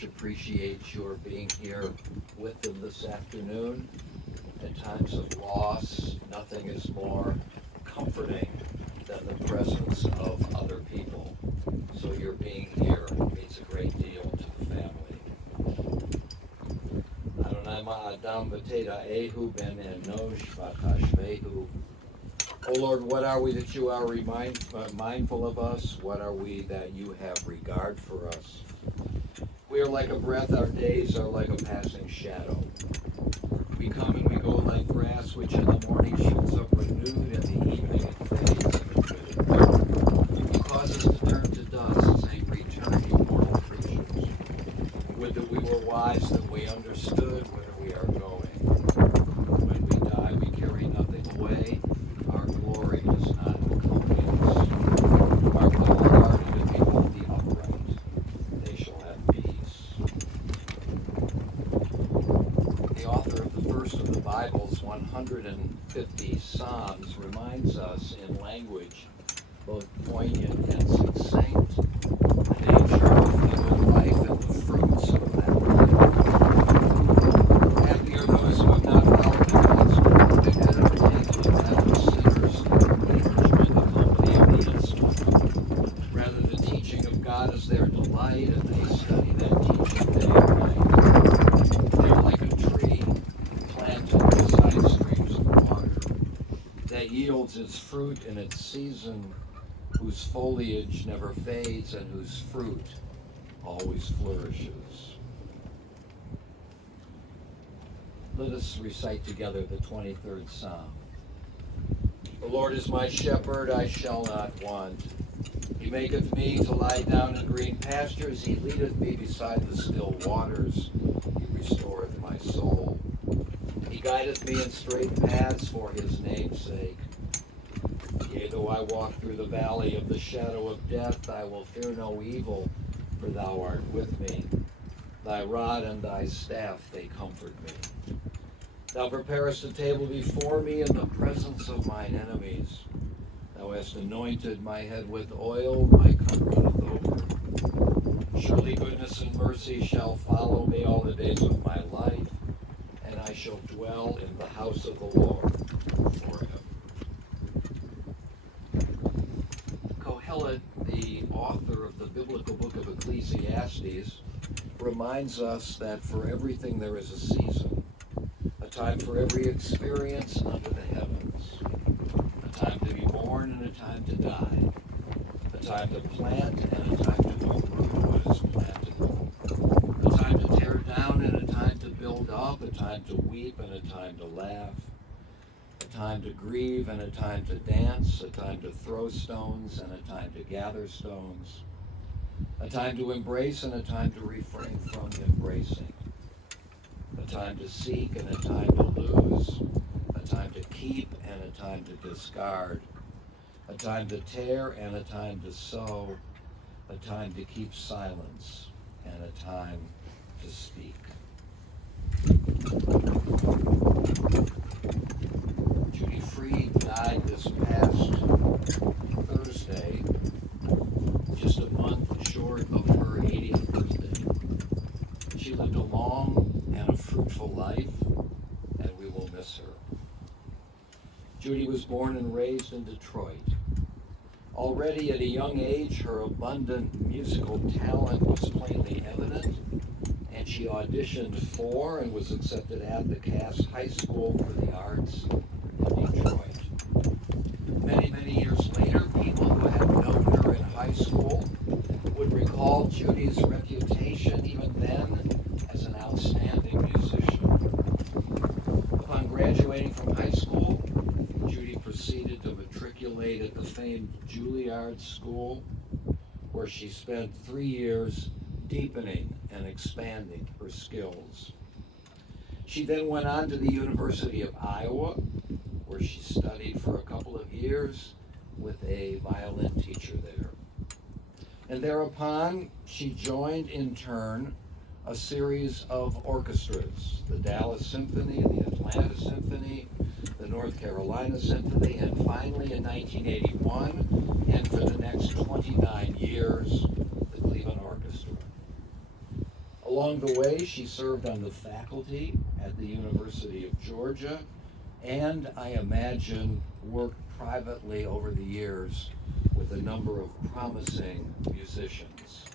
much appreciate your being here with them this afternoon. In times of loss, nothing is more comforting than the presence of other people. So your being here means a great deal to the family. Adonai ma'adam v'teda ehu ben enosh v'tashvehu. O Lord, what are we that you are mindful of us? What are we that you have regard for us? We are like a breath, our days are like a passing shadow. We come and we go like grass, which in the morning shoots up renewed, and in the evening it fades and is withered. You cause us to turn to dust, saying, return, you mortal creatures. Would that we were wise, that we understood where we are going. When we die, we carry nothing away. Our glory does not accompany us. Our power are to behold the upright. They shall have peace. The author of the first of the Bible's 150 Psalms reminds us in language both poignant and succinct the nature of the good life and the fruits of that life. Happy are those who have not followed the counsel of the wicked, or taken the path of sinners, neither joined the company of the insolent. Rather, the teaching of God is their delight, and they study that teaching day and night. They are like a tree planted beside streams of water that yields its fruit in its season, whose foliage never fades and whose fruit always flourishes. Let us recite together the 23rd Psalm. The Lord is my shepherd, I shall not want. He maketh me to lie down in green pastures. He leadeth me beside the still waters. He restoreth my soul. He guideth me in straight paths for his name's sake. Yea, though I walk through the valley of the shadow of death, I will fear no evil, for thou art with me. Thy rod and thy staff, they comfort me. Thou preparest a table before me in the presence of mine enemies. Thou hast anointed my head with oil, my cup runneth over. Surely goodness and mercy shall follow me all the days of my life, and I shall dwell in the house of the Lord forever. Kohelet, the author of the biblical book of Ecclesiastes, reminds us that for everything there is a season, a time for every experience under the heavens, a time to be born and a time to die, a time to plant and a time to uproot what is planted, a time to tear down and a time to build up, a time to weep and a time to laugh, a time to grieve and a time to dance, a time to throw stones and a time to gather stones, a time to embrace and a time to refrain from embracing, a time to seek and a time to lose, a time to keep and a time to discard, a time to tear and a time to sow, a time to keep silence and a time to speak. Judy Freed died this past Thursday, just a month short of her 80th birthday. She lived a long and a fruitful life, and we will miss her. Judy was born and raised in Detroit. Already at a young age, her abundant musical talent was plainly evident, and she auditioned for and was accepted at the Cass High School for the Arts in Detroit. Many, many years later, people who had known her in high school would recall Judy's reputation even then as an outstanding musician. Upon graduating from high school, Judy proceeded to matriculate at the famed Juilliard School, where she spent 3 years deepening and expanding her skills. She then went on to the University of Iowa, where she studied for a couple of years with a violin teacher there. And thereupon, she joined in turn a series of orchestras, the Dallas Symphony, the Atlanta Symphony, the North Carolina Symphony, and finally in 1981, and for the next 29 years, the Cleveland Orchestra. Along the way, she served on the faculty at the University of Georgia, and I imagine worked privately over the years with a number of promising musicians.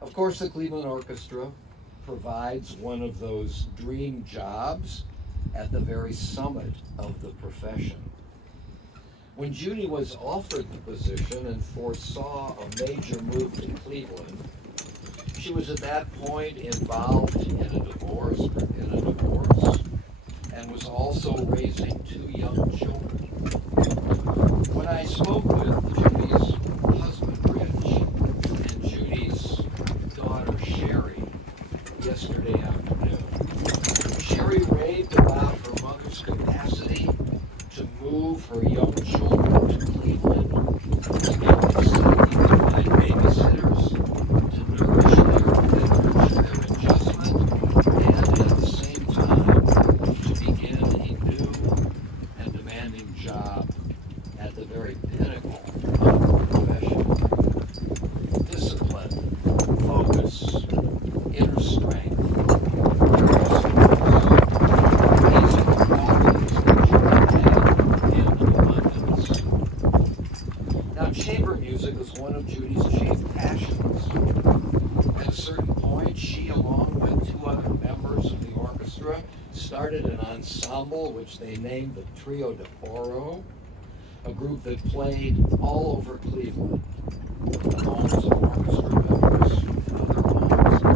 Of course, the Cleveland Orchestra provides one of those dream jobs at the very summit of the profession. When Judy was offered the position and foresaw a major move to Cleveland, she was at that point involved in a divorce, and was also raising 2 young children. When I spoke with Judy's husband, Rich, and Judy's daughter, Sherry, yesterday afternoon, Sherry raved about her mother's capacity to move her young children to Cleveland, to get the city, to find babysitters, to nourish their adjustment, and at the same time, to begin a new and demanding job at the very pinnacle of her profession. Discipline, focus, inner strength, these are the qualities that Judy had in abundance. Now, chamber music is one of Judy's chief passions. At a certain point, she, along with 2 other members of the orchestra, started an ensemble which they named the Trio de Oro, a group that played all over Cleveland, in the homes of orchestra members, in other homes, in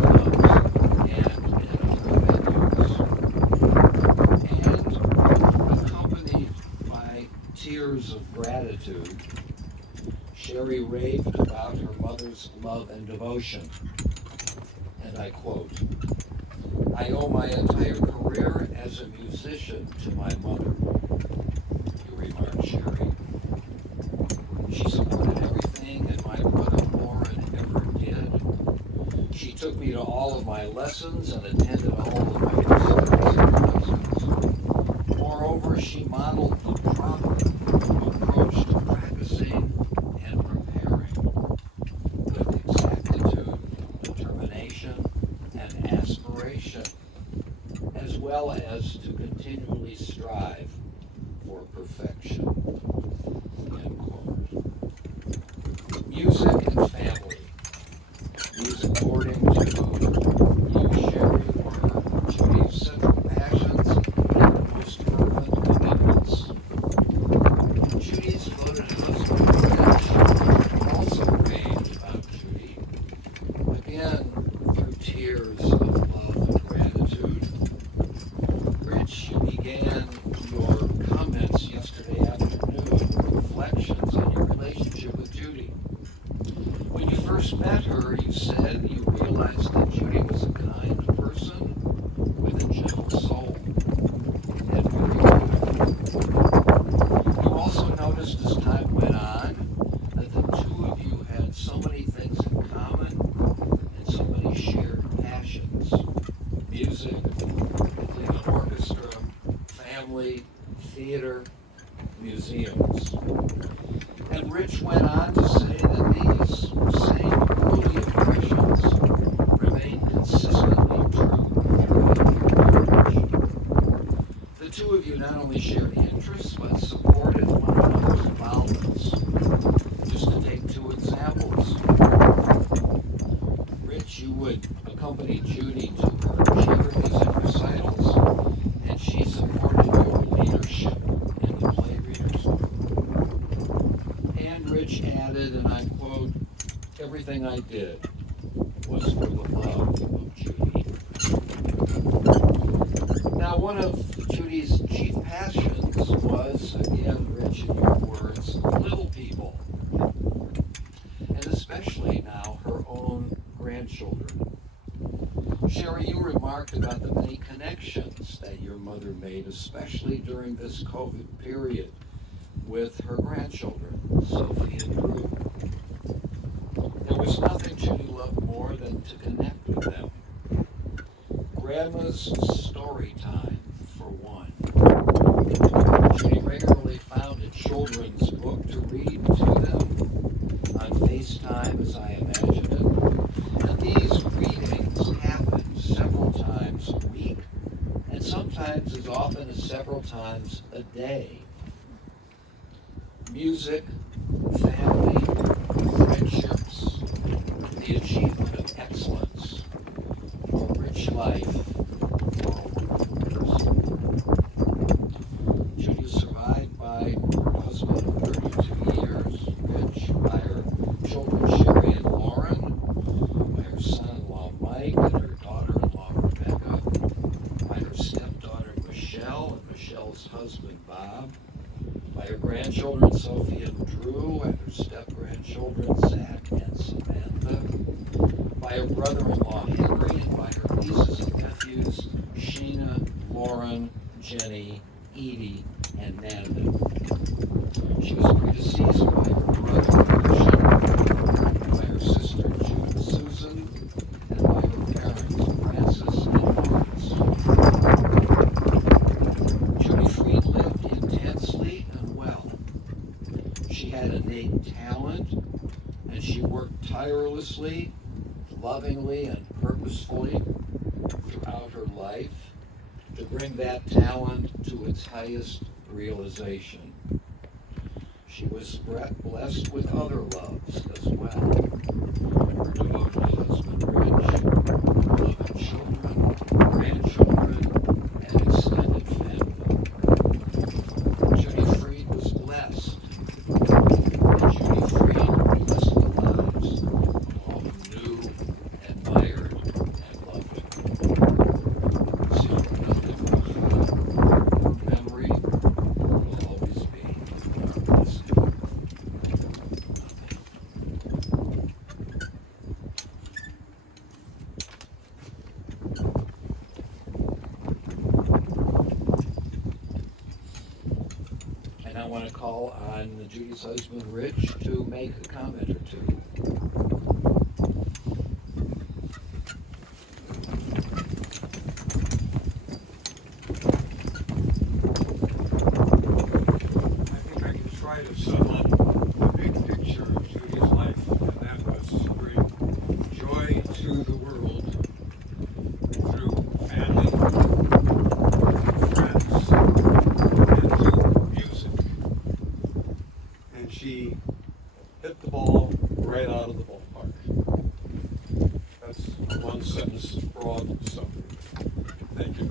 cover clubs, and in other venues. And accompanied by tears of gratitude, Sherry raved about her mother's love and devotion. And I quote, "I owe my entire career as a musician to my mother," you remarked Sherry. "She supported everything that my brother Warren ever did. She took me to all of my lessons and attended all of my recitals and concerts. Moreover, she modeled the proper approach to practicing and preparing with exactitude, determination, and aspiration, as well as to continually strive for perfection." End quote. Music and family. These, according to you, Sherry, were Judy's central passions and most fervent commitments. Judy's devoted husband, Rich, also raved about Judy, again through tears of love and gratitude. Rich, you began your comments yesterday afternoon with reflections on your relationship with Judy. When you first met her, you said you realized that Judy was a kind person with a gentle soul and very beautiful. You also noticed as time went on that the 2 of you had so many things in common and so many shared passions: music, the Cleveland Orchestra, family, theater, museums. And Rich went on to say that these same early impressions remain consistently true throughout your marriage. The 2 of you not only shared interests, but supported one another's involvements. Just to take 2 examples. Rich, you would accompany Judy to her chamber music recitals, and she supported your leadership in the play readers group. And Rich added, and I quote, "Everything I did was for the love of Judy." Now, one of Judy's chief passions was, again, Rich, in your words, little people, and especially now her own grandchildren. Sherry, you remarked about the many connections that your mother made, especially during this COVID period, with her grandchildren, Sophie and Drew. There was nothing Judy loved more than to connect with them. Grandma's story time, for one. Judy regularly found a children's book to read to them on FaceTime, as I imagined it, And these readings happen several times a week, and sometimes as often as several times a day. Music, family, friendships, the achievement of excellence, a rich life for a world. Judy is survived by her husband of 32 years, Rich, by her children Sherry and Lauren, by her son-in-law Mike and her daughter-in-law Rebecca, by her stepdaughter Michelle and Michelle's husband Bob, by her grandchildren Sophie and Drew and her step-grandchildren Zach and Samantha, by her brother-in-law Henry and by her nieces and nephews Sheena, Lauren, Jenny, Edie, and Nanda. She was predeceased by her brother Christian, by her sister Judy Susan, and by her parents Francis and Lawrence. Judy Freed lived intensely and well. She had innate talent, and she worked tirelessly, lovingly, and purposefully throughout her life to bring that talent to its highest realization. She was blessed with other loves as well. Her devoted husband Rich, beloved children, grandchildren, and extended family. Judy Freed was blessed, and Judy Freed blessed the lives of all who knew, admired, and loved her. See, nothing was her memory will always be our blessing. And I want to call on Judy's husband, Rich, to make a comment or two. I think I can try to sum up the big picture of Judy's life, and that was to bring joy to the world through family, friends, and through music. And she hit the ball right out of the ballpark. That's a one sentence broad summary. Thank you.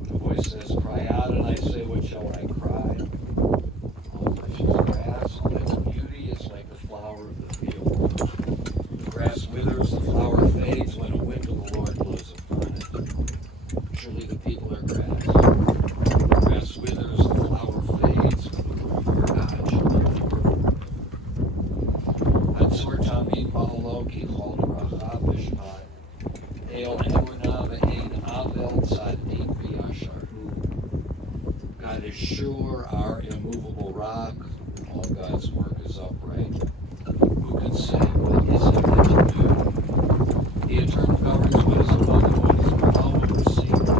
The voice says, "Cry out," and I say, "What shall I cry?" All flesh is grass, and its beauty is like the flower of the field. The grass withers, the flower fades when a wind of the Lord blows upon it. Surely the people are grass. The grass withers, the flower fades, but the word of your God shall endure. Hatzor tamid ba'olo ki chol drachav v'shmat. El emunah ve'ein avel tzadik v'yasharu. God is sure, our immovable rock. All God's work is upright. Who can say, what is it that you do? The eternal governs what is above and what is below, and perceives and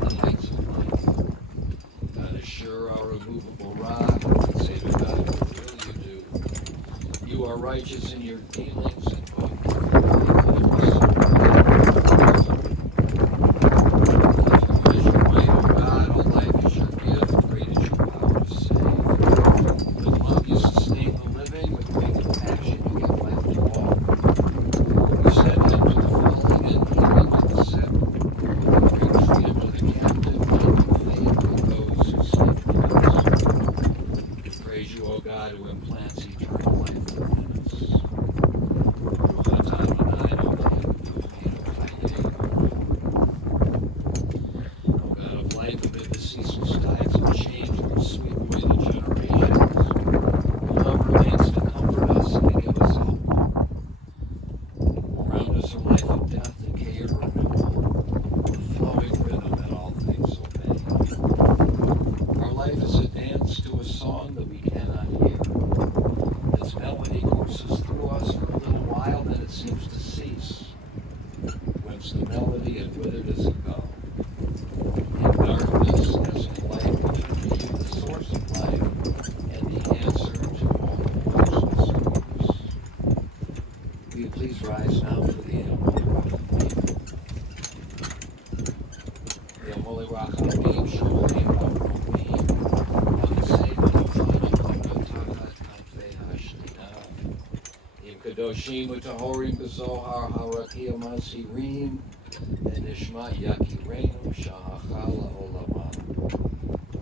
the heights of life. God is sure, our immovable rock. Who can say to God, what will you do? You are righteous in your dealings and good. Who implants eternal life within us. O God of life, amid the ceaseless tides of change which sweep away the generations, your love remains to comfort us and to give us hope. Around us are life and death, decay and renewal, the flowing rhythm that all things obey. Our life is a dance to a song that we cannot hear. Its melody Kedoshim Utahorim Bezohar Harakia Masirim Nishma Yakirenu Shahachala Olama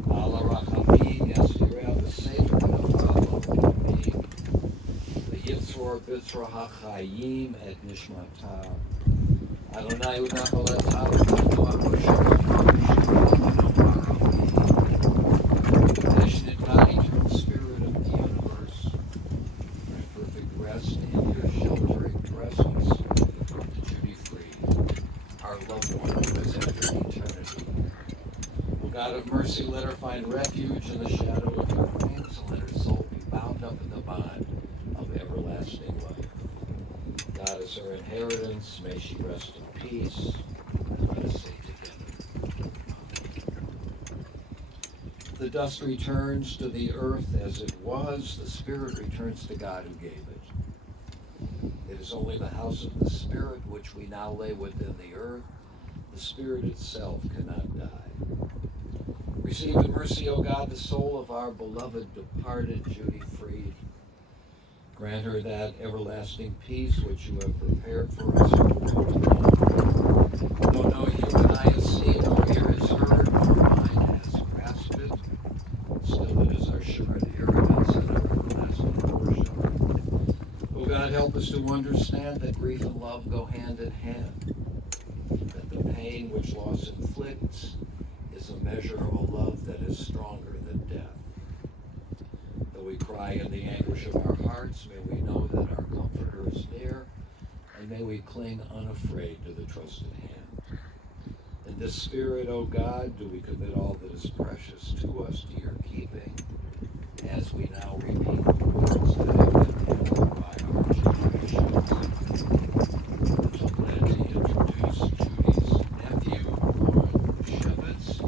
Ala Rachamim Yasirah B'Sefer Nafalo the Yitzhor B'Tzra HaChayim Et Nishmata Adonai Unacholet Ha'U'Noach Eternal Spirit of the universe, grant perfect rest in your sheltering presence to Judy Free, our loved one who has entered eternity. O God of mercy, let her find refuge in the shadow of your wings, and let her soul be bound up in the bond of everlasting life. God is her inheritance, may she rest in peace, and let us say together. The dust returns to the earth as it was, the spirit returns to God who gave it. It is only the house of the Spirit which we now lay within the earth. The Spirit itself cannot die. Receive in mercy, O God, the soul of our beloved departed Judy Freed. Grant her that everlasting peace which you have prepared for us. Though no human eye has seen, nor ear has heard, nor mind has grasped it, still it is our sure inheritance and our everlasting portion. O God, help us to understand that grief and love go hand in hand, that the pain which loss inflicts is a measure of a love that is stronger than death. Though we cry in the anguish of our hearts, may we know that our Comforter is near, and may we cling unafraid to the trusted hand. In this spirit, O God, do we commit all that is precious to us to your keeping, as we now repeat the words that have been handled by our generations. I'm glad to introduce Judy's nephew, Lauren Shevitz,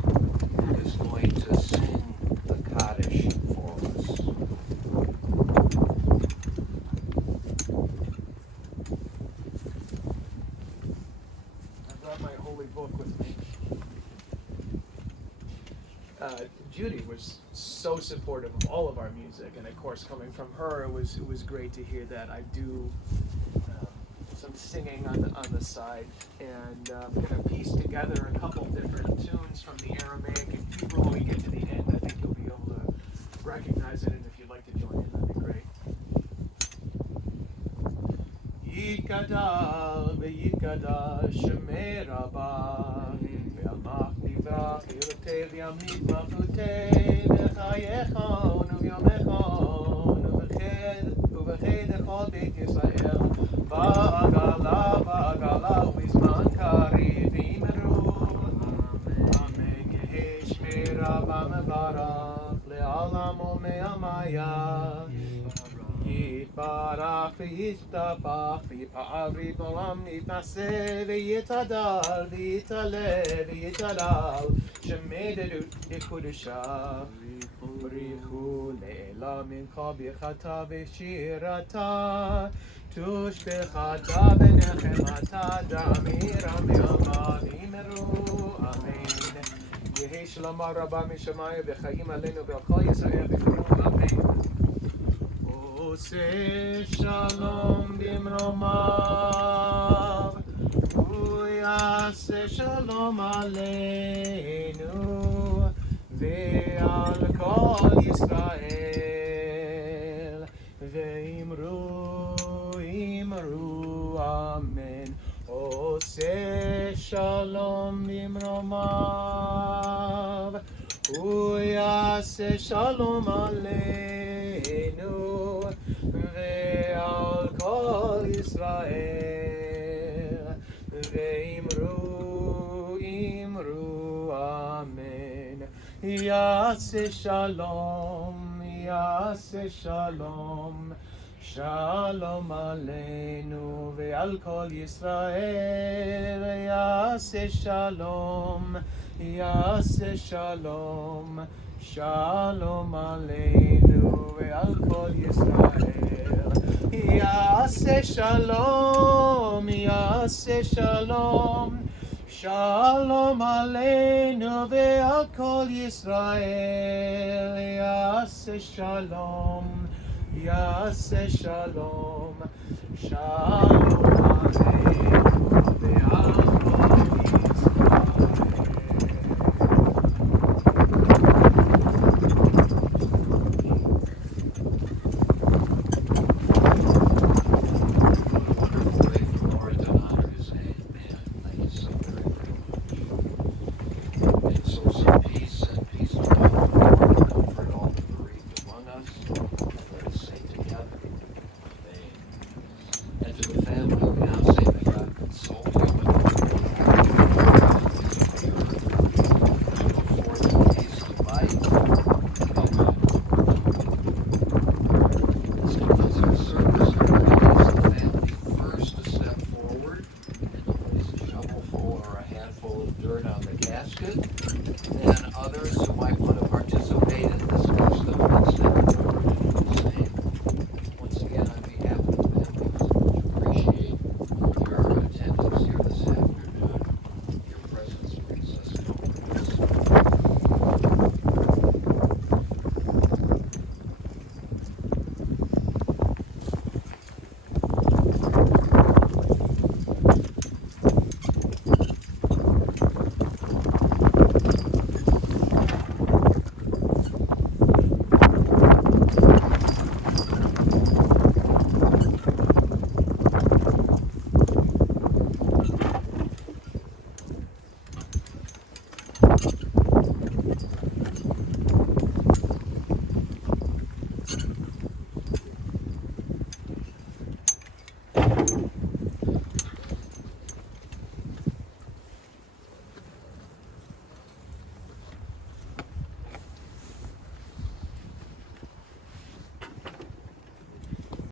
who is going to sing the Kaddish for us. I've got my holy book with me. Judy was so supportive of all of our music, and of course, coming from her, it was great to hear that. I do some singing on the side, and I'm gonna piece together a couple different tunes from the Aramaic and Hebrew. When we get to the end, I think you'll be able to recognize it, and if you'd like to join in, that'd be great. Yikadal v'yikadal shemei rabah v'amach nivrach yirtei v'yamlik malchutei v'chayechon u'vyomechon uv'ched echol beit Yisrael ba'agala u'bizman kariv v'yimeru amen yehei shmei rabah mevarach le'alam u'me'amaya Yitbarach v'yitztabach v'yipa'av b'olam yitnaseh v'yitadal v'yitaleh v'yitalal shemededut yekudesha v'richu le'ela mincha birchata v'shirata tushbechata v'nechemata damira me'ama v'imeru amen Yehi shalom rabba mishamayim v'chayim aleinu v'al kol Yisrael v'kulu amen Ose shalom bimromav Uyase shalom aleinu Ve'al kol Yisrael Ve'imru amen Ose shalom bimromav Uyase shalom aleinu Ve'al kol Yisrael Ve'imru amen Yaseh shalom Shalom aleinu ve'al kol Yisrael Yaseh shalom Shalom aleinu ve'al kol Yisrael Yaseh shalom Shalom aleinu ve'al kol Yisrael Yaseh shalom Yaseh Shalom, Shalom Aleichem, Be'amo Wonderful way for Laura to honor his name, man. Thank you so very, very much. And so some peace and peace of God, comfort all the bereaved among us. Let us say together, Amen. And to the family we now say, may God console you and go forth in peace to life. Amen. As we close our service, I would ask the family first to step forward and to place a shovelful or a handful of dirt on the casket. Then others who might want to participate in this custom would step